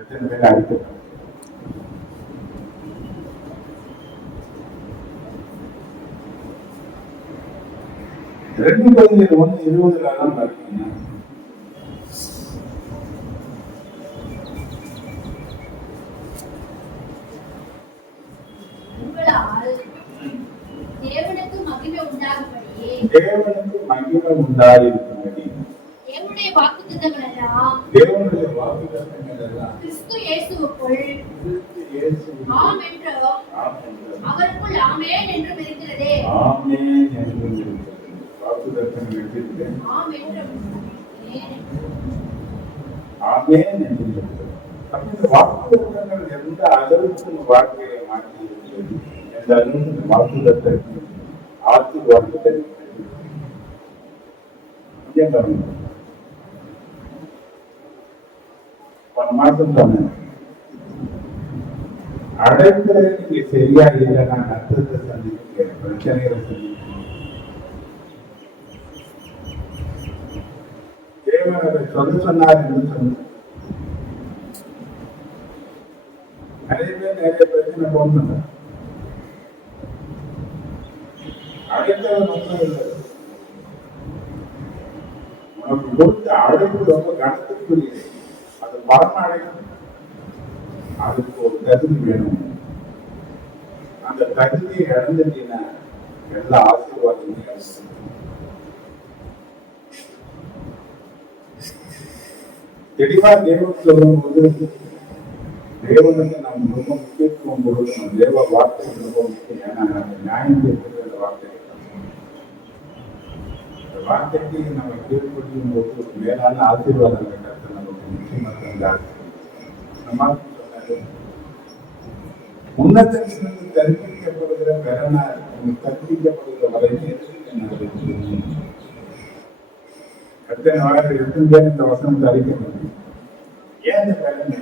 எத்தனை பேர் அடிக்கப்பட்ட 2:1:20 இருக்கீங்க. தேவனுக்கு மகிமை உண்டாயிருக்கும்படி தேவனுடைய வாக்குத்தத்தங்கள் எல்லாம் கிறிஸ்து இயேசுவுக்குள் ஆம் என்றும் அவருக்குள் ஆமென் என்றும் இருக்கிறதே. ஆமென் என்றும் இருக்கிறது. வாக்குத்தத்தங்கள் இருக்கிறது. ஆம் என்றும் ஆமென் என்றும் இருக்கிறது. அப்ப இந்த வாக்குத்தத்தங்கள் எந்த அளவுக்கு வாழ்க்கையை மாற்றி இருக்கிறது, எந்த அளவுக்கு இந்த வாக்குத்தத்தங்கள் ஆசீர்வாதத்தை மாசம் சொன்னேன். அடைக்கிறது நீங்க சரியா இல்லை, நான் நஷ்டத்தை சந்திக்கிறேன், பிரச்சனைகளை சந்திக்கிறேன். தேவன் அதை சொன்னார் என்று சொன்னார். நிறைய பேர் நிறைய பிரச்சனை போகணும். அடைத்தவன் ஒன்றும் இல்லை. உனக்கு கொடுத்த அழைப்பு ரொம்ப கனத்துக்குரியது. அது பலன் அடையணும். அதுக்கு ஒரு தகுதி வேணும். அந்த தகுதியை இழந்துட்டீங்கன்னா எல்லா ஆசீர்வாதமும் தெளிவா தேவன் சொல்லும் போது தேவனுக்கு நாம் ரொம்ப முக்கியத்துவம் கொடுக்கணும். தேவ வார்த்தை ரொம்ப முக்கியம். ஏன்னா நம்ம நியாயம் தீர்க்கிறது அந்த வார்த்தை. வார்த்தைக்கு நம்ம கீழ்படியும் போது ஒரு மேலான ஆசீர்வாதங்களை கருத்து நமக்கு நிச்சயமாக உன்னதத்திலிருந்து தரிப்பிக்கப்படுகிற பெறனார் தரிப்பிக்கப்படுகிற வரைக்கும் எத்தனை வாரம் இருக்குங்க இந்த வசனத்தை அறிக்க முடியும். ஏன் இந்த பெறனை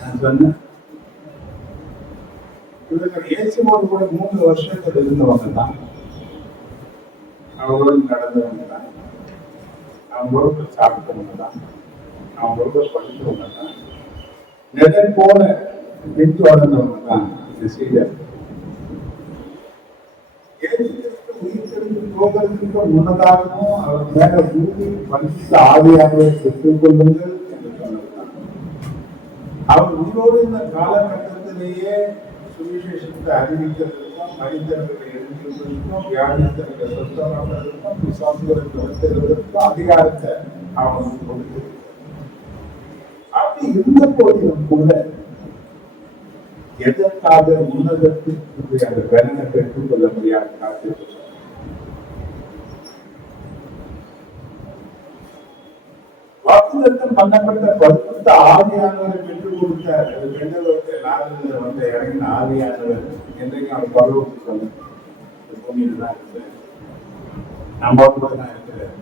நான் சொன்னேன். இவர்கள் இயேசுவோடு கூட 3 வருஷத்தில் இருந்தவங்க தான். அவங்களோடு நடந்தவங்க தான், அவங்களோடு சாப்பிட்டவங்க தான், அவங்களோட படித்தவங்க தான், நிழல் போல பின் வளர்ந்தவங்க தான் இந்த சீடர். போகிறதுக்கு முன்னதாகவும் அவர் மேல ஊதி பரிசுத்த ஆவியானவரை பெற்றுக் கொள்ளுங்கள் என்று சொன்னதுதான். அவர் உயிரோடு இந்த காலகட்டத்திலேயே சுவிசேஷத்தை அறிவிக்கிறதுக்கும், மனிதர்களை எழுதியிருப்பதற்கும், வியாதித்தர்களை சொந்தமானதற்கும், விசுவாசிகளை துரத்துவதற்கும் அதிகாரத்தை அவனுக்கு கொடுத்து அப்படி இருந்த போதிலும் கூட எதற்காக உன்னதத்திற்கு அந்த பலனை பெற்றுக் கொள்ள முடியாத காத்திருக்க வாக்குத்தத்தம் பண்ணப்பட்ட பரிசுத்த ஆவியானவரை பெற்றுக் கொடுத்தார். அது பெண்களுக்கு நாளில் வந்து இறங்கின ஆவியானவர் என்றைக்கும் அவர் பருவத்துக்கு சொன்ன பூமியில் தான் இருக்கிறார். நம்ம கூட தான் இருக்கிறார்,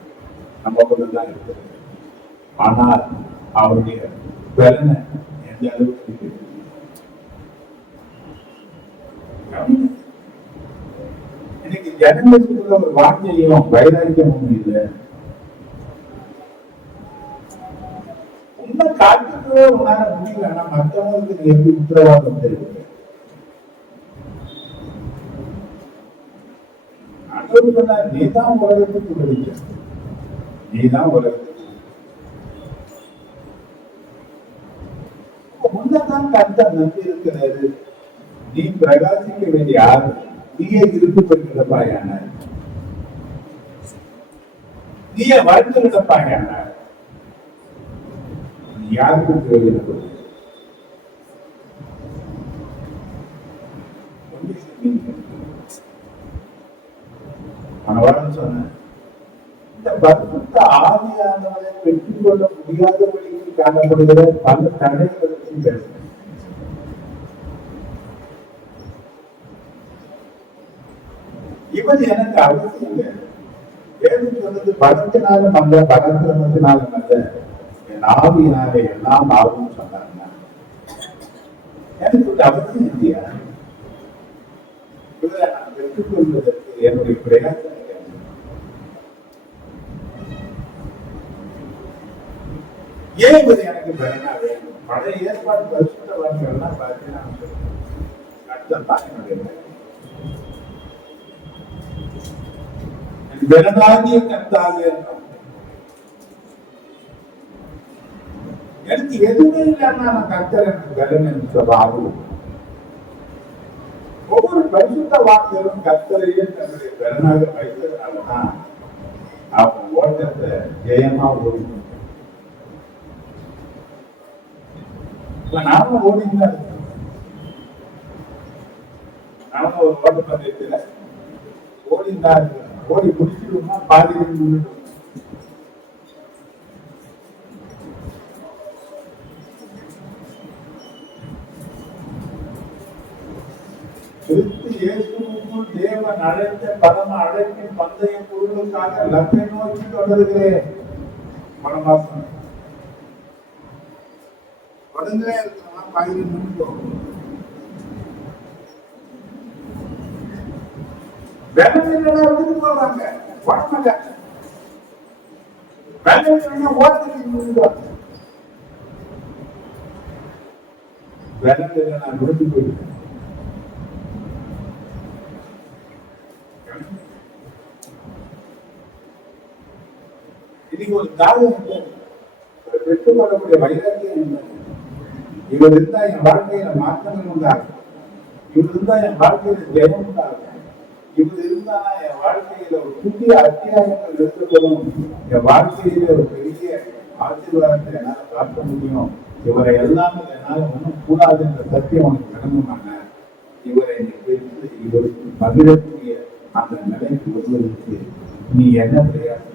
நம்ம கூட தான் இருக்கிறார். ஆனால் அவருடைய பலனை எந்த அளவுக்கு இன்னைக்கு ஜனங்களுக்குள்ள ஒரு வாஞ்சையும் வைராக்கியமும் இல்லை. உண்மை காட்டுக்கவே உன்னால முடியல. ஆனா மற்றவங்களுக்கு நீ எப்படி உத்தரவாதம் தெரிவிக்க? அன்பு சொன்ன நீதான் உலகத்துக்கு வெளிச்சம், நீதான் உலகத்துக்கு உன்னதான் கர்த்தர் நம்பி இருக்கிறாரு. நீ பிரகாசிக்க வேண்டிய ஆறு நீயே இருப்பு பெற்றிருப்பாயான, நீயே வாழ்ந்திருப்பாயான, யாருக்கும் தேவையில்லை. மனவாளன் சொன்ன இந்த பரிசுத்த ஆவியானவரை பெற்றுக் கொள்ள முடியாதபடிக்கு காணப்படுகிற பல தடைகளை பேசுறேன். இவன் எனக்கு அவசியம் இல்லை. வேதம் சொன்னது பலத்தினாலும் அல்ல, பலத்திரமத்தினாலும் அல்ல, என் ஆவியினாலே எல்லாம் ஆகும் சொன்னாங்க. எனக்கு அவசியம் இல்லையா? இவரை நான் பெற்றுக் கொள்வதற்கு என்னுடைய பிரயாசம் ஏன் இவர் எனக்கு பலனா வேணும்? பழைய ஏற்பாடு பரிசுத்த வார்த்தைகள்லாம் பார்த்தீங்கன்னா அர்த்தம் தான் என்னுடைய பலனாகிய கர்த்தாவே என்றார். எனக்கு எதுவுமே இல்லைன்னா நான் கர்த்தர் எனக்கு பலன் என்று சொல்ல ஒவ்வொரு பரிசுத்த வார்த்தைகளும் கர்த்தரையே தன்னுடைய பலனாக வைத்ததுனாலதான் அவங்க ஓட்டத்தை ஜெயமா ஓடி. இப்ப நாம ஓடிதான் இருக்கோம். நாம ஒரு ஓட்ட பந்தயத்துல ஓடிதான் இருக்கிறோம். ஓடி முடிச்சிடுவோம்னா பாதியில் முன்னிட்டு கிறிஸ்து இயேசுவுக்குள் தேவன் அழைத்த பரம அழைப்பின் பந்தய பொருளுக்காக லக்கை நோக்கி தொடர்கிறேன். பணமாசம் தொடர்ந்தே இருக்கிறோம்னா பாதியில் நின்றுட்டோம். விட்டுட்டு போறாங்க, வரமாட்டாங்க. நான் முடிஞ்சு போயிருக்கேன். இன்னைக்கு ஒரு தாயம் பெற்றுக்கொள்ளக்கூடிய வைராக்கியம் இல்லை. இவர் இருந்தா என் வாழ்க்கையில மாற்றங்கள் உண்டாகும். இவர் இருந்தா என் வாழ்க்கையில ஜெயம் உண்டாகும். இவர் இருந்தானா என் வாழ்க்கையில ஒரு புதிய அத்தியாயங்கள் எடுத்துக்கொள்ளும். என் வாழ்க்கையில ஒரு பெரிய ஆசீர்வாதத்தை என்னால பார்க்க முடியும். இவரை எல்லாமே என்னால ஒன்றும் கூடாது என்ற சத்தியம் உனக்கு விளங்குமான இவரை வைத்து இவருக்கு மகிழக்கூடிய அந்த நிலைக்கு வருவதற்கு நீ என்ன பிரயாசம்?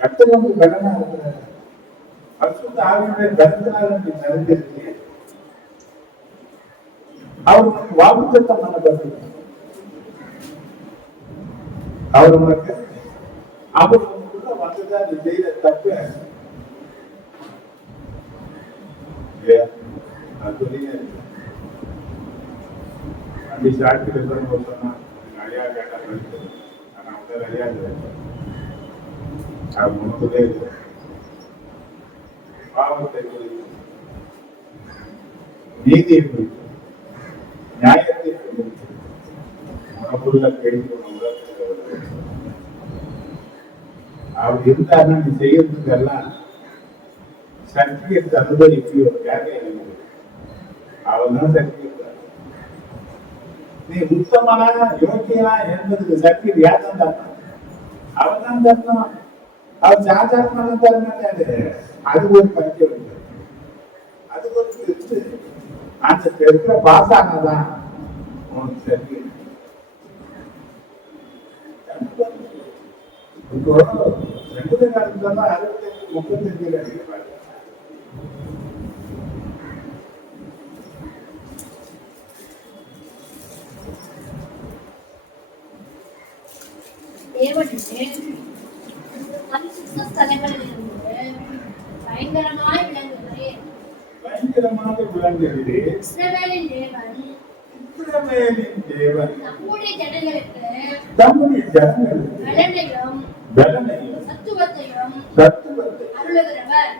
கர்த்தருக்கு பலனா இருக்கிறார். பரிசுத்த ஆவியுடைய பலத்தினால் நீ நிறைந்திருக்கிறீர். அவர் உனக்கு வாக்குத்தத்தம் பண்ணப்பட்டிருக்கிறார். அவர் உனக்கு அவர் உனக்குள்ள வந்துதான் நீ செய்த தப்பு. அப்படி சாட்சியில் சொன்னா நிறையா கேட்டா படிக்கிறது. ஆனா அவங்க நிறையா அவர் முன்பதே பாவத்தை குறித்து, நீதியை குறித்து, நியாயத்தை குறித்து உனக்குள்ள கேள்வி அவர் இருந்தாருன்னா நீ செய்யறதுக்கெல்லாம் சர்டிபிகேட் அனுபவிக்கு ஒரு கேள்வி அவர் தான் சர்டிபிகேட். நீ உத்தமனா யோக்கியனா என்பதுக்கு சர்டிபிகேட் யார் தான் தரணும்? அவர் தான் தரணும். அவர் சாதாரணமாக தரமாட்டாரு. அது ஒரு பரிச்சை வந்து அது ஒரு அந்த இருக்கிற பாஸ் ஆனாதான் உனக்கு சரி. இப்போ 2 காலத்துல 65 35 அடிக்க பயங்கரமாக விளங்குகிறது. இஸ்ரவேலின் தேவன் தம்முடைய ஜனங்களுக்கு பலனையும் சத்துவத்தையும் அருளுகிறவர்.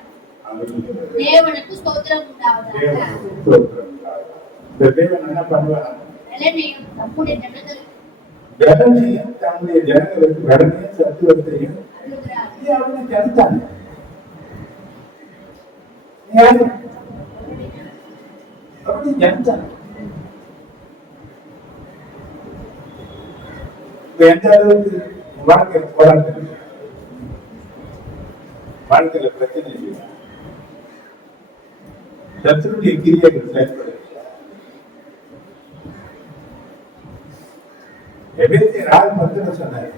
தேவனுக்கு ஸ்தோத்திரம் உண்டாவதாக. இந்த தேவன் என்ன பண்ணுவார்? பலனையும் தம்முடைய ஜனங்களுக்கு பலனையும் சத்துவத்தையும் அவனை ஜனத்தாங்க. அப்படி ஜனத்தாங்க. எந்த அளவுக்கு வாழ்க்கையில போராட்டம், வாழ்க்கையில பிரச்சனை இல்லை, சத்துருடைய கிரியைகள் செயல்பட சொன்னார்.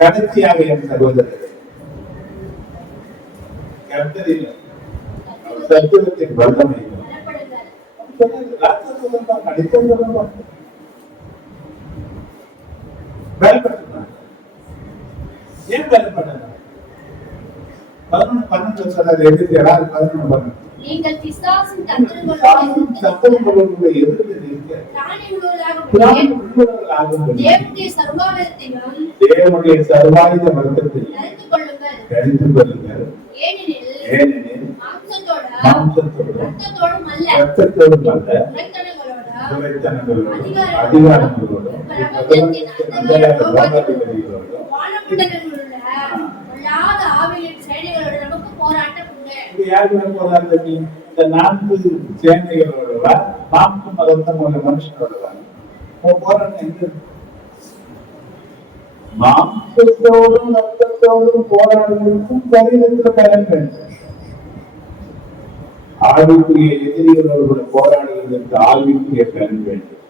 கடைசியாக என் சகோதரர் கர்த்தரில் சத்துவத்தின் வல்லமை ஏன் பலப்பட்டார்? 11-12 சொன்னார். 11 நீங்கள் பிசாசின் தந்திரங்களோடு எதிர்த்து நிற்க திராணி உள்ளவர்களாகும்படி தேவனுடைய சர்வாயுத வர்க்கத்தை தரித்துக் கொள்ளுங்கள். ஏனெனில் மாம்சத்தோடும் இரத்தத்தோடும் அல்ல, துரைத்தனங்களோடும் அதிகாரங்களோடும் இந்த 4 சேனைகளோடவா மாம்சம் ரத்தம் உள்ள மனுஷனோடவா போராட்டம் எங்க? மாம்சத்தோடும் ரத்தத்தோடும் போராடுவதற்கும் சரீரத்தில் பலன் வேண்டும். ஆவிக்குரிய எதிரிகளோடு போராடுவதற்கு ஆவிக்குரிய பலன் வேண்டும்.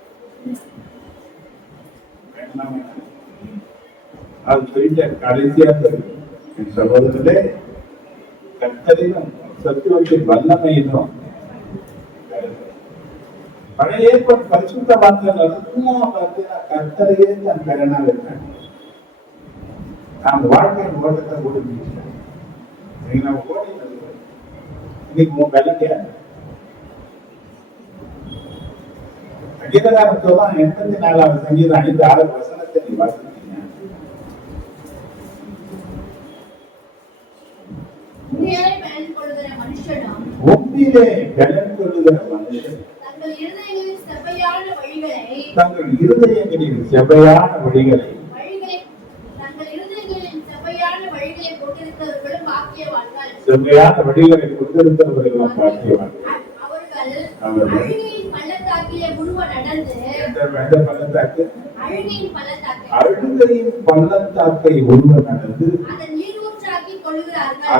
அது சொல்லிட்ட கடைசியா என் சகோதரர்களே, கர்த்தரிலும் சத்துவத்தின் வல்லமையிலும் பழைய ஏற்பாட்டு பரிசுத்த வார்த்தைகள் கர்த்தரையே தன் பெறனாக இருக்காங்க. நாம் வாழ்க்கையின் ஓட்டத்தை ஓடி நம்ம ஓடி இன்னைக்கு உன் வெள்ளக்கையா சங்கீதக்காரன் சொல்றான், 84வது சங்கீதம் 5:6 வசனத்தை நீ வாசிச்சீங்க. உண்மையிலே பலன் கொள்ளுகிற மனுஷன் தங்கள் இருதயங்களின் செவ்வையான வழிகளை கொண்டிருக்கிறவர்களும் பாக்கியவான்கள். செவ்வையான வழிகளை கொண்டிருக்கிறவர்களும் பாக்கியவான்கள். அவர்கள் அழுகையின் பள்ளத்தாக்கிலே முழுவ நடந்து அழுகையின் பள்ளத்தாக்கை உருவ நடந்து அதை நீரூற்றாக்கி கொள்கிறார்கள்.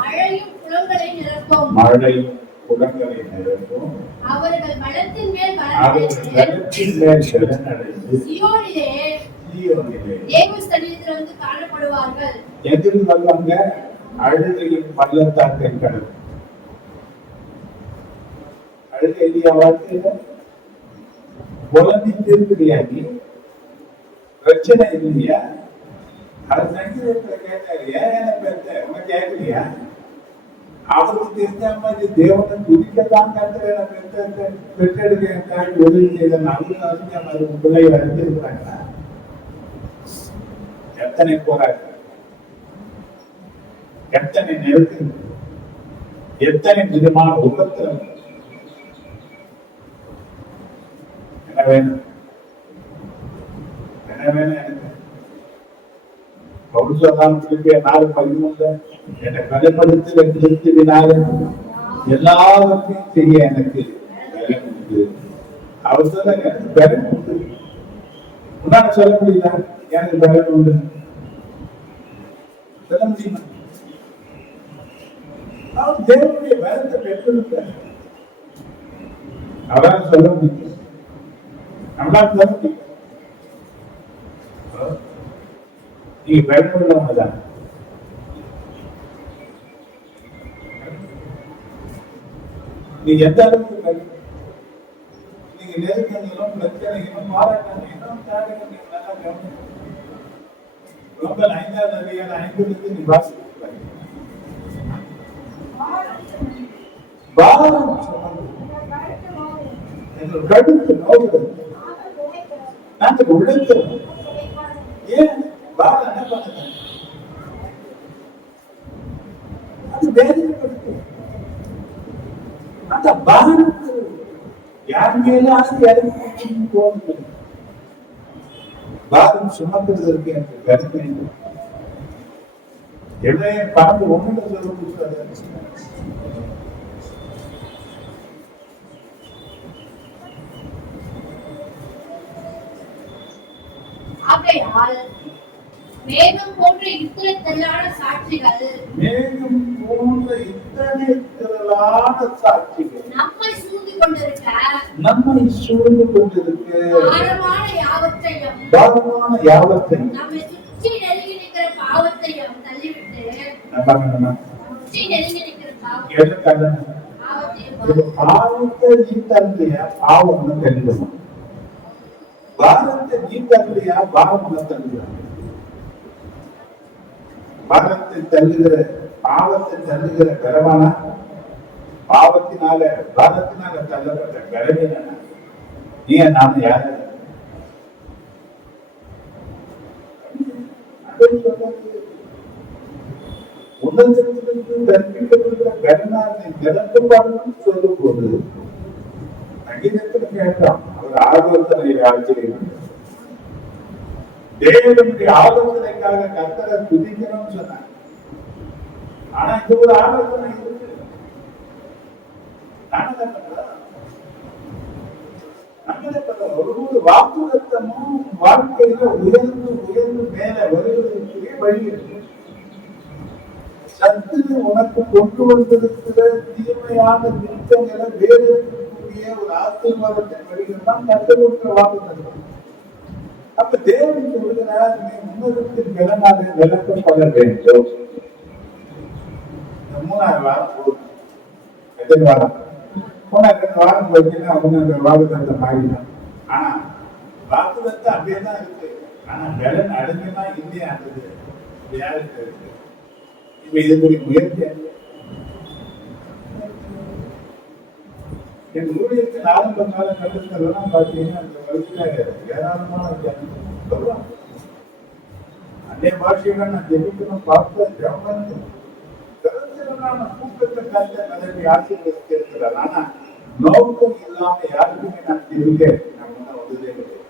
மழையும் குளங்களை நிரப்பும். அவர்கள் பலத்தின் மேல் சீயோனிலே தேவ சன்னிதியிலிருந்து காணப்படுவார்கள். எதிர்த்து வருவாங்க. அழுகையின் பள்ளத்தாக்கை கடந்து அழுகை இல்லையா வாழ்க்கையில? குழந்தை திருப்பியா? நீ பிரச்சனை இல்லையா? அது சங்கீதத்துல கேட்டாரு, ஏன் உனக்கு கேட்கலையா? அவருக்கு தெரிஞ்ச மாதிரி தேவனை துதிக்கத்தான் பெற்றெடுக்க உதவி செய்த நல்ல பிள்ளை அறிஞ்சிருக்கிறாங்களா? எத்தனை போராட்டம், எத்தனை நெருக்கம், எத்தனை விதமான உபத்திரம். என்ன வேணும்? என்ன வேணும் எனக்கு? என்னை கலைப்படுத்தினாலும் எல்லாவற்றையும் செய்ய எனக்கு அவர் சொல்ல எனக்கு பலன் உண்டு. உன்னால சொல்ல முடியல எனக்கு பலன் உண்டு சொல்ல முடியுமா? அவர் தேவனுடைய பலத்தை பெற்றிருக்கார். அவரால் சொல்ல முடியும், நம்மளால் சொல்ல முடியும். நீங்க பயன்படுறவங்க தான். நீங்க எந்த அளவுக்கு நீங்க நெருக்கங்களும் பிரச்சனைகளும் போராட்டங்களும் நல்லா கவனிக்கணும். ரொம்ப 5வது அதிகாரம் 5 நீ வாசிக்கிறாங்க. கடுத்து நோகிறது நாட்டுக்கு உழைத்து ஏன் பாரம் என்ன பண்ணுங்க? அது வேதனைப்படுத்து. அந்த பாரத்து யார் மேலாவது இறங்கி தோணுது. பாரம் சுமக்கிறதற்கு எனக்கு கருமை என்னைய பார்த்து ஒன்றும் சொல்ல முடியாது. ஆகையால் மேகம் போன்ற இத்தனை திரளான சாட்சிகள் நம்மை சூழ்ந்து கொண்டிருக்க பாரமான யாவற்றையும் நம்மை சுற்றி நெருங்கி நிற்கிற பாவத்தையும் தள்ளிவிட்டு பாரத்தை நீ தள்ளுறியா? பாரம் தள்ளுகிறார். பாரத்தை தள்ளுகிற பாவத்தை தள்ளுகிற பலவானா? பாவத்தினால பலத்தினால தள்ளப்பட்ட பலவீனா? நீங்க நாம யாரு? உலகத்திலிருந்து கற்பிக்கப்பட்ட கருணாவை நிரப்பப்படும் சொல்லும் போது அகிலத்தில் கேட்டான். அவர் ஆலோசனை ஆச்சரியம். தேவனுடைய ஆலோசனைக்காக கர்த்தரை துதிக்கணும்னு சொன்னாங்க. ஆனா இது ஒரு ஆலோசனை இருக்கு. ஒரு வாக்குத்தமும் வாழ்க்கையில உயர்ந்து உயர்ந்து மேல வருவதற்கே வழி இருக்கு. சத்துரு உனக்கு கொண்டு வந்திருக்கிற தீமையான நிறுத்தங்களை வேறக்கூடிய ஒரு ஆசீர்வாதத்தின் வழியில் தான் கற்றுக்கொடுக்கிற வாக்குத்தம். அப்ப தேவன் சொல்கிறார், நீ உன்னதத்தின் பலனாக விளக்கப்பட வேண்டும். மூணாவது வாரம் போதும். எத்தனை வாரம்? மூணாவது வாரம் போச்சுன்னா அவங்க வாக்குத்தத்தை மாறிடும். ஆனா வாக்குத்தத்தை அப்படியே தான் இருக்கு. ஆனா பலன் அடுத்துதான் இல்லையா இருந்தது. யாருக்கு இருக்கு? இப்ப இதுக்குரிய முயற்சி என் ஊழியருக்கு ஆரம்ப கால கருத்துக்கள்லாம் பார்த்தீங்கன்னா அந்த வருஷத்துல ஏராளமான சொல்லுவாங்க. அதே பாஷையில நான் ஜெபிக்கணும் பார்த்து ஜெபம் கூட்டத்தை கருத்தை கதவி ஆசீர்வதித்திருக்கிறார். ஆனா நோக்கம் இல்லாம யாருக்குமே நான் தெரிவிக்க நம்ம வந்ததே கிடையாது.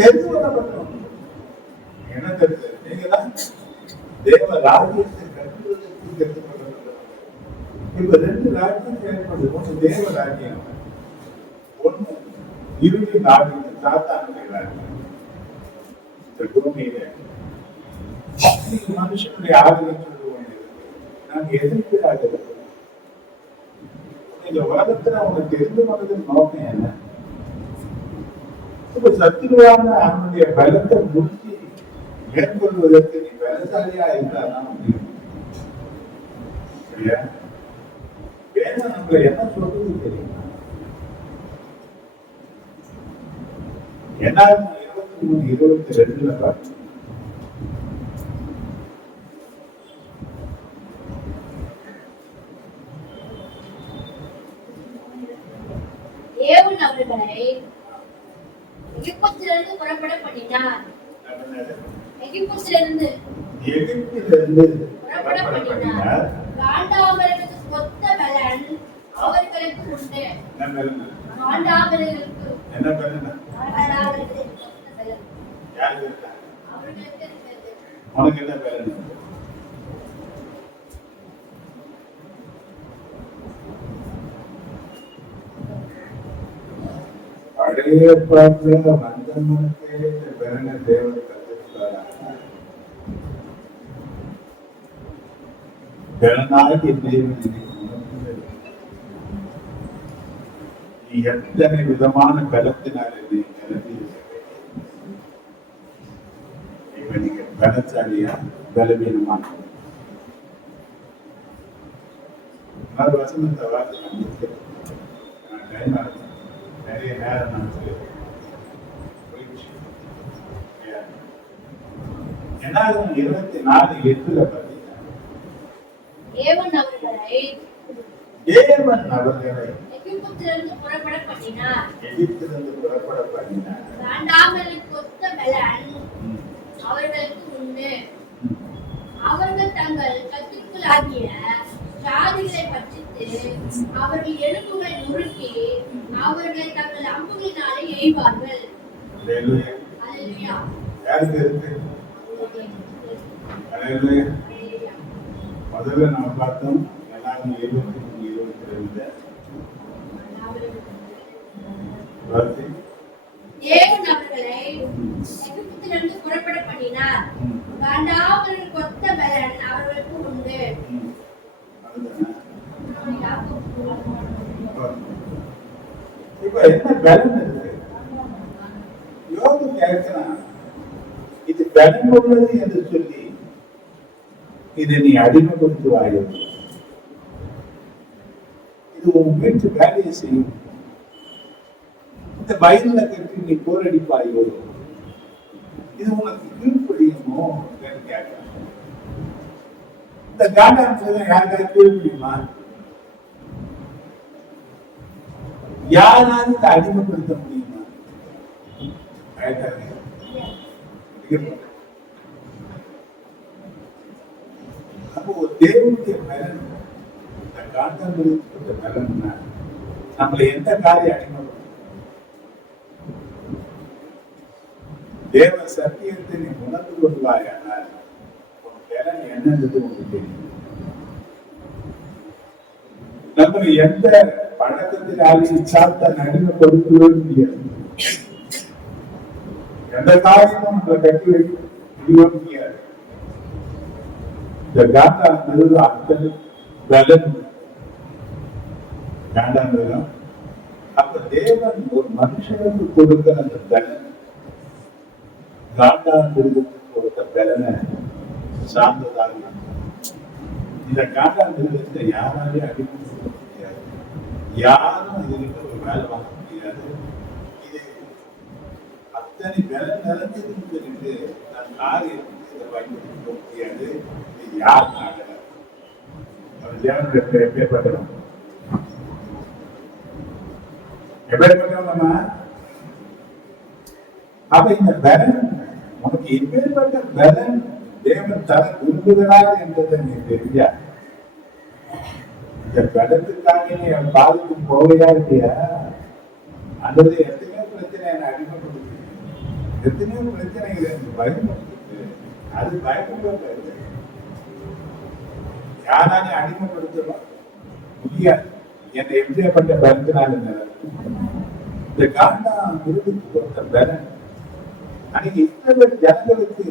தெரிந்து கொள்ளப்பட்டோம். என்ன தெரிஞ்சு நீங்க தான் தேவ ராஜ்யத்தை கட்டுவதற்கு தெரிந்து கொள்ளப்பட்டோம். இப்ப ரெண்டு ராஜ்யம் செயல்படுது. ஒண்ணு தேவ ராஜ்யம், ஒண்ணு இருளின் ராஜ்யம், சாத்தானுடைய ராஜ்யம். இந்த பூமியில மனுஷனுடைய ஆதரவு சொல்லுவோம். நாங்க எதிர்க்கிறார்கள். இந்த உலகத்துல உனக்கு தெரிந்து கொண்டதின் நோக்கம் என்ன? இப்ப சத்துருவான அவனுடைய பலத்தை முடிச்சு மேற்கொள்வதற்கு நீ பலசாலியா இருந்தாதான் முடியும். சரியா? வேணா நம்மள என்ன சொல்றது தெரியுமா? 2023-22 பார்த்து தேவன் அவர்களை எகிப்திலிருந்து புறப்பட பண்ணினார். எகிப்திலிருந்து புறப்பட பண்ணினார். காண்டாமர்களுக்கு ஒத்த பலன் அவர்களுக்கு உண்டு. காண்டாமர்களுக்கு என்ன பலன்? காண்டாமர்களுக்கு ஒத்த பலன் யாருக்கு இருக்கா? அவர்களுக்கு இருக்கிறது. உனக்கு என்ன பலன்? பழைய பாட்டுல வந்தவனுக்கு இந்த பலனை தேவன் கற்றுக்கிறார். பலனாகி தேவன் நீ எத்தனை விதமான பலத்தினால் நீ நிரம்பி இப்ப நீங்க பலசாலியா பலவீனமான மறு வசனத்தை வார்த்தை நிறைய நேரம் நான் சொல்லுவேன். என்னாகும் 24:8 பார்த்தீங்கன்னா தேவன் அவர்களை எகிப்திலிருந்து புறப்பட பண்ணினார். காண்டாமர்களுக்கு ஒத்த பலன் அவர்களுக்கு உண்டு. அவர்கள் தங்கள் கத்திக்குள்ளாகிய ஜாதிகளை பற்றித்து அவர்கள் எலும்புகளை நுறுக்கி அவர்களை தங்கள் அம்புகளினாலே எய்வார்கள். அல்லேலூயா. யாருக்கு இருக்கு? அல்லேலூயா. முதல்ல நம்ம பார்த்தோம் 2023-22 தேவன் அவர்களை எகிப்திலிருந்து புறப்பட பண்ணினார். காண்டாமர்களுக்கு ஒத்த பலன் அவர்களுக்கு உண்டு. இப்ப என்ன பலன் இருக்கு? யோகு கேட்கிறான், இது பலன் உள்ளது என்று சொல்லி இதை நீ அடிமைப்படுத்துவாயோ? இது உன் வீட்டு வேலையை செய்யும். இந்த வயல்ல கட்டி நீ போரடிப்பாயோ, இது உனக்கு கீழ்ப்படியுமோ கேட்க. இந்த காண்டாமிருகம் யாருக்காவது கீழ்ப்படியுமா? யாராவது இதை அடிமைப்படுத்த முடியுமா? அப்போ ஒரு தேவனுடைய பலன், இந்த காண்டாமிருகத்துடைய பலன்னா நம்மளை எந்த காரியம் அடிமைப்படுத்த? தேவ சத்தியத்தை நீ உணர்ந்து கொள்வாயானால் உன் பலன் என்னது உங்களுக்கு தெரியும். நம்ம எந்த பழக்கத்தில் அழிச்சாத்த நடுமைப்படுத்தவே முடியாது. எந்த காரியமும் நம்மளை கட்டி வைக்க முடியாது. இந்த காண்டாமிருகம் அத்தனை பலன். காண்டாமிருகம் அப்ப தேவன் ஒரு மனுஷனுக்கு கொடுக்கிற அந்த பலன் காண்டாமிருகத்துக்கு கொடுத்த பலனை சார்ந்ததாக. இந்த காண்டாமிருகத்தை யாராலையும் அடிமைப்படுத்த முடியாது. யாரும் இதுக்கு ஒரு வேலை வாங்க முடியாது. இது அத்தனை பலன் நிறைஞ்சதுன்னு சொல்லிட்டு நான் காரியத்தை பயன்படுத்த முடியாது. இது யார் நாடகம் எப்பேற்பட்டோம் நம்ம. அப்ப இந்த பலன் உனக்கு எப்பேற்பட்ட பலன் தேவன் தர விரும்புகிறார் என்பதை நீ தெரியா. இந்த பலத்துக்காக நீ பாதிக்கு போவையா இருக்கியா? அல்லது எத்தனையோ பிரச்சனை என்னை அடிமைப்படுத்து, எத்தனையோ பிரச்சனைகளை எனக்கு பயன்படுத்து. அது பயப்படுறது யாராலையும் அடிமைப்படுத்த முடியாது. என்னை எப்படியாப்பட்ட பலத்தினால் இந்த காண்டாமிருகத்துக்கு கொடுத்த பலன் அன்னைக்கு இஸ்ரவேல் ஜனங்களுக்கு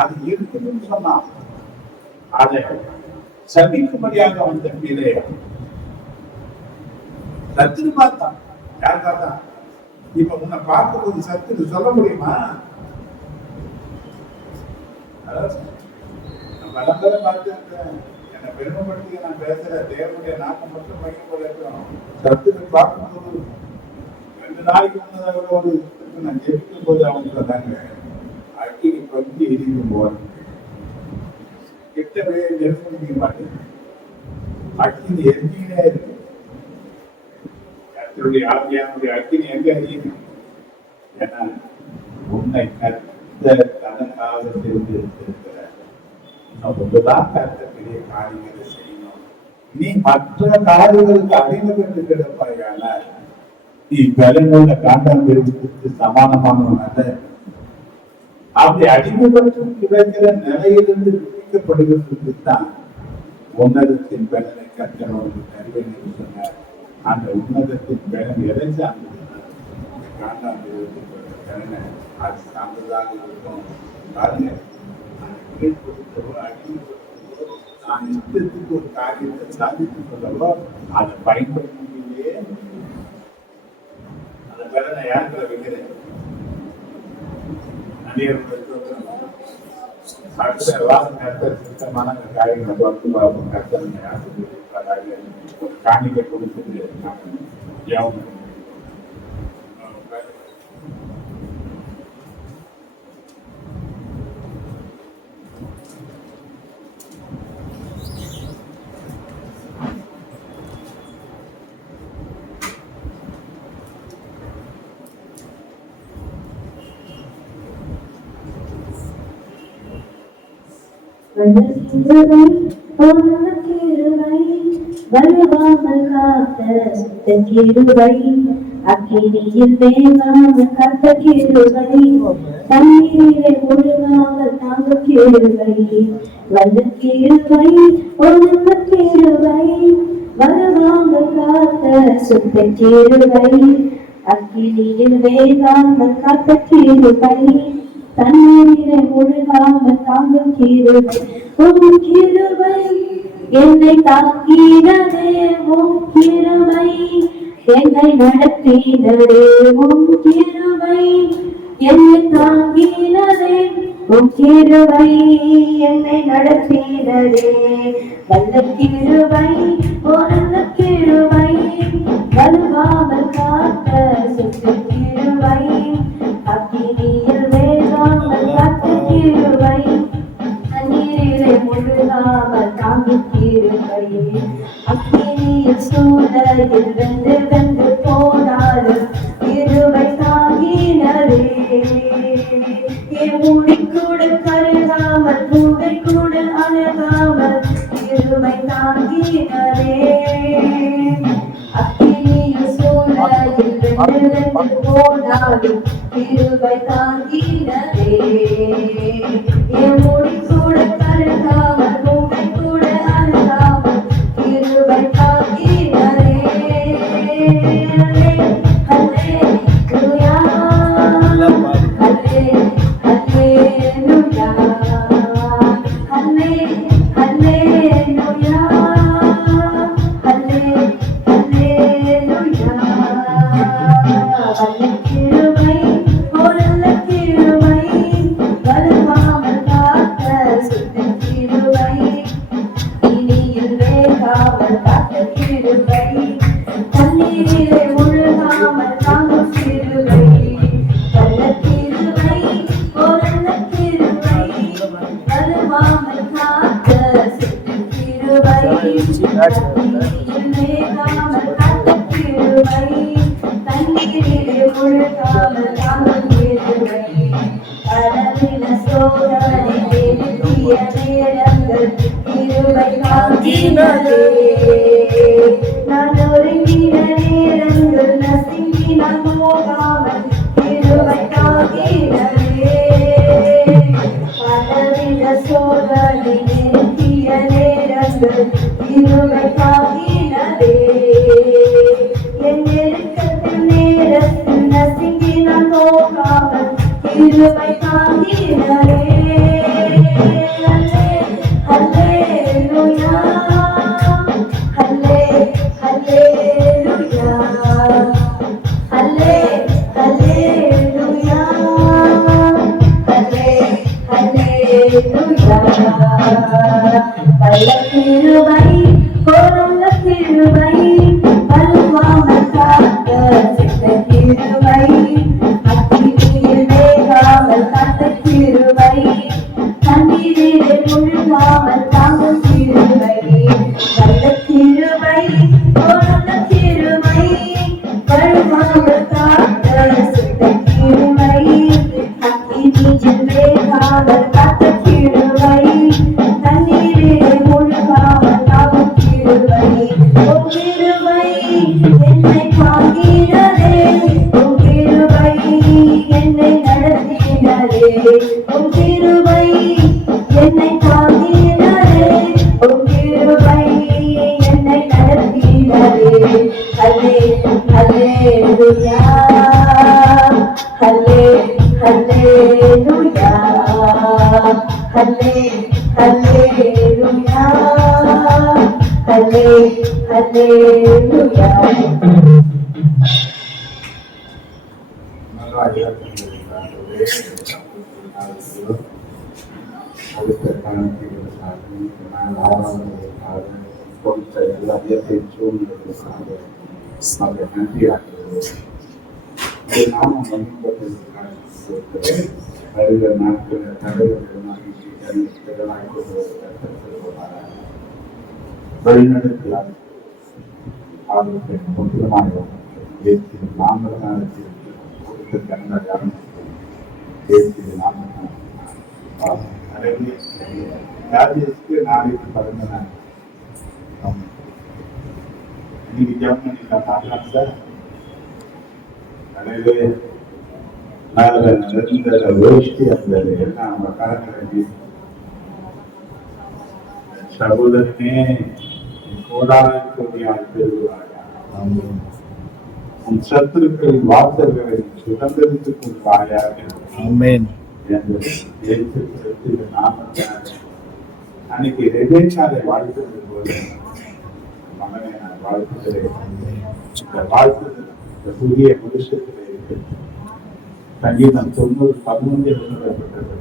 அது இருக்குதுன்னு சொன்னான். அதை சபிக்கும்படியாக அவன் தம்பியிலே சத்துரு பார்த்தான். யார் பார்த்தான்? இப்ப உன்னை பார்க்கும்போது சத்துரு சொல்ல முடியுமா? பலம்பரை பார்த்துருக்கேன். என்னை பெருமைப்படுத்தி நான் பேசுற தேவனுடைய நாட்டம் மட்டும் பயன்படுத்தும். சத்துரு பார்க்கும்போது 2 நாளைக்கு முன்னதாக நான் ஜெபிக்கும் போது அவங்க சொன்னாங்க, அக்கினி பற்றி எரிக்கும் போது கிட்டவே நெருங்க முடிய மாட்டேன். அக்கினி எரிஞ்சிக்கிட்டே இருக்கு. கர்த்தருடைய ஆவியானுடைய அக்கினி எங்க எரியும்? ஏன்னா உன்னை கர்த்தர் தனக்காக தெரிந்திருக்கிறார். ஒன்றுதான் கர்த்தர் பெரிய காரியங்களை செய்யணும். நீ மற்ற காரியங்களுக்கு அடிமைப்பட்டு கிடப்பாயானால் நீ பலனுள்ள காண்டாமிருகத்துக்கு சமானமானவன் அல்ல. அப்படி அடிமைப்பட்டு கிடைக்கிற நிலையிலிருந்து விடுவிக்கப்படுவதற்கு தான் உன்னதத்தின் பலனை கர்த்தர் தருவேன் என்று சொன்னார். அந்த உன்னதத்தின் பலன் எதை சார்ந்தது? காண்டாமிருகத்தின் பலனை அது சார்ந்ததாக இருக்கும். பாருங்க, கீழ்படுத்தவோ அடிமைப்படுத்தவோ நான் இஷ்டத்துக்கு ஒரு காரியத்தை சாதித்துக் கொள்ளவோ அதை பயன்படுத்தியே அந்த பலனை யாருக்குள்ள வைக்கிறேன்? சுத்தமான காரியங்களை பார்த்து கர்த்தர் ஒரு காணிக்கை கொடுத்துட்டு வலுவாமல் காத்த கிருபை, அக்கினியில் வேகாமல் காத்த கிருபை, தண்ணீரை ஒழுகாமல் தாங்க கிருபை, வல்ல கிருபை, ஒழுங்க கிருபை, வலுவாமல் காத்த சுத்த கிருபை, அக்கினியில் வேகாமல் காத்த கிருபை, தண்ணீரை ஒழுகாமல் தாங்கும் கிருபை, உம் கிருபை என்னை தாக்கினதே, உம் கிருபை என்னை நடத்தினதே, உம் கிருபை என்னை தாங்கினதே, உம் கிருபை என்னை நடத்தினதே, வல்ல கிருபை, நல்ல கிருபை, வலுவாமல் காத்த சுத்த கிருபை அக்கினியில் வேகாமல் காத்த கிருபை தண்ணீரிலே முழுகாமல் தாங்கும் கிருபை அக்கினியில் சூழலில் வெந்து வெந்து போனாலும் கிருபை தாங்கினரே என் முடி கூட கருகாமல் பூவை கூட அழகாமல் கிருபை தாங்கினரே அக்கினியில் சூழலில் வெந்து வெந்து போனாலும் கிருபை தாங்கினரே என் முடி கூட கருகாமல் பூவை கூட அழகாமல் கிருபை தாங்கினரே ஹல்லேலூயா ஹல்லேலூயா ஹல்லேலூயா ஹல்லேலூயா வல்லக்கிருபை வல்லக்கிருபை வலுவாமல் காத்த சுத்த கிருபை இனியில் வேகாமல் காத்த கிருபை தண்ணீரிலே முழுகாமல் தாங்கும் கிருபை வல்லக்கிருபை வல்லக்கிருபை வலுவாமல் காத்த சுத்த கிருபை தண்ணீரில் வேகாமல் காத்த கிருபை தண்ணீரிலே முழுகாமல் தாங்கும் கிருபை கடலின சோதனை நிறுத்திய நேரங்கள் கிருபை தாங்கினதே நான் ஒருங்கின நேரங்கள் நசுங்கி நான் போகாமல் கிருபை தாங்கினதே கடலின சோதனை நிறுத்திய நேரங்கள் கிருபை தாங்கினதே என் நெருக்கத்தின் நேரத்தில் நசுங்கி நான் போகாமல் கிருபை தாங்கினரே ஹல்லேலூயா ஹல்லேலூயா ஹல்லேலூயா ஹல்லேலூயா வல்லக்கிருபை வல்லக்கிருபை வலுவாமல் காத்த சித்த கிருபை அக்கினியில் வேகாமல் காத்த கிருபை தண்ணீரிலே முழுகாமல் தாங்கும் கிருபை வல்லக்கிருபை வல்லக்கிருபை வலுவாமல் காத்த சித்த கிருபை அக்கினியில் வேகாமல் காத்த கிருபை தண்ணீரிலே முழுகாமல் தாங்கும் கிருபை உம் கிருபை என்னை தாங்கினதே உம் கிருபை என்னை நடத்தினதே உம் கிருபை என்னை தாங்கினதே உம் கிருபை என்னை நடத்தினதே ஹல்லேலூயா ஹல்லேலூயா ஹல்லேலூயா ஹல்லேலூயா அடுத்த காலத்திற்காக நான் ஆராதனைக்காக கொடுத்த எல்லா இயற்கை சூழ்நிலைகளுக்காக அதை நன்றியாக்குகிறேன். நாமும் வழிபட்டதற்காக வருகிற நாட்களில் தடைகளாய் கொள்வதற்காக வழிநடத்தியார் அவர்களுக்கு முக்கியமாக நாங்கள் கொடுத்த கண்கள் நாளைக்கு பிறந்த நாள் இன்னைக்கு ஜெபம் பண்ணிக்கலாம் பார்க்கலாம் சார். அனைவரே நிரந்தர வேஷ்டி அந்த எல்லாம் நம்ம கரங்களை சகோதரனே கோடான பெறுவாயா, உன் சத்துருக்களின் வாசல்களை சுதந்திரத்துக் கொள்வாயா அன்னைக்கு ரெபேக்காரை வாழ்த்துறது போது மகனை நான் வாழ்த்துகிறேன். இந்த வாழ்த்துதல் இந்த புதிய மனுஷத்தில் இருக்கு. சங்கீதம் 90:11 எழுதப்பட்டது.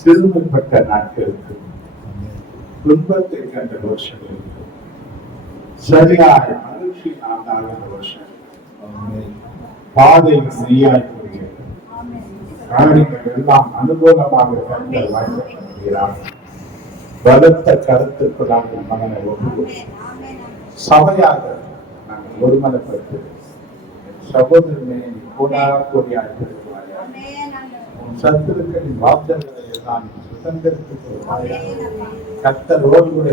சிறுமைப்பட்ட நாட்களுக்கு துன்பத்தை கண்ட வருஷங்களுக்கு சரியாய் மகிழ்ச்சி நான் தான் இந்த வருஷம். பாதை நெய்யாய் புரிகிறது. காரியங்கள் எல்லாம் அனுகூலமாக கர்த்தர் வாய்ப்பு பண்ணுகிறார். பலத்த கருத்துக்களாக மகனை ஒப்பு சபையாக நாங்கள் ஒருமனப்பட்டு சகோதரனை கூடாக்கூடியாய் பெறுவாயா. உன் சத்துருக்களின் வார்த்தைகளை எல்லாம் சுதந்திரத்துக்கு வருவாயா. கர்த்தரோடு கூட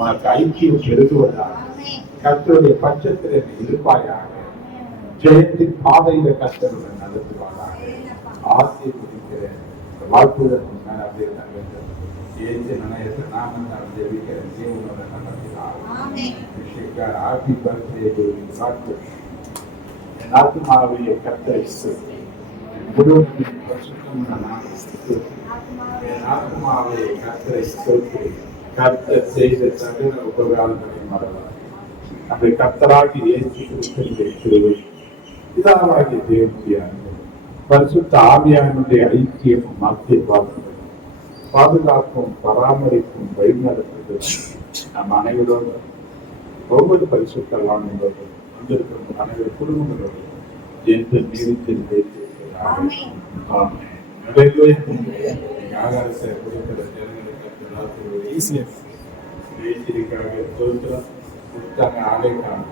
உனக்கு ஐக்கியம் பெருகுவதாக. கர்த்தருடைய பட்சத்தில் இருப்பாயாக. ஜெயத்தின் பாதையில கர்த்தருடன் நடத்துவாராக. ஆசையை குறிக்கிற வாழ்த்துதல் அப்படியே தங்கள் ஏற்று நினைத்து நாமத்தால் ஜெபிக்கிற ஜீவனோட நடத்தினார். ஹாப்பி பர்த்டே வாழ்த்து. என் ஆத்மாவையை கர்த்தரை ஸ்தோத்திரி. முழுவதும் பரிசுத்தமுள்ள நாமத்தை என் ஆத்மாவையை கர்த்தரை ஸ்தோத்திரி. கர்த்தர் செய்த சகல உபகாரங்களை மறவார். அந்த கர்த்தராகி இயேசு கிறிஸ்துவின் கிருபை, பிதாவாகிய தேவனுடைய அன்பு, பரிசுத்த ஆவியானுடைய ஐக்கியமும் ஆசீர்வாதமும் பாதுகாப்பும் பராமரிப்பும் வழிநடத்துதல் நம் அனைவரோடும் ஒவ்வொரு பரிசுத்தவானோடும் வந்திருக்கும் அனைவரு குடும்பங்களோடும் என்று நீதித்து ஆகாரத்தை கொடுக்கிற ஜனங்களுக்கு ஈஸியாக ஆலயம்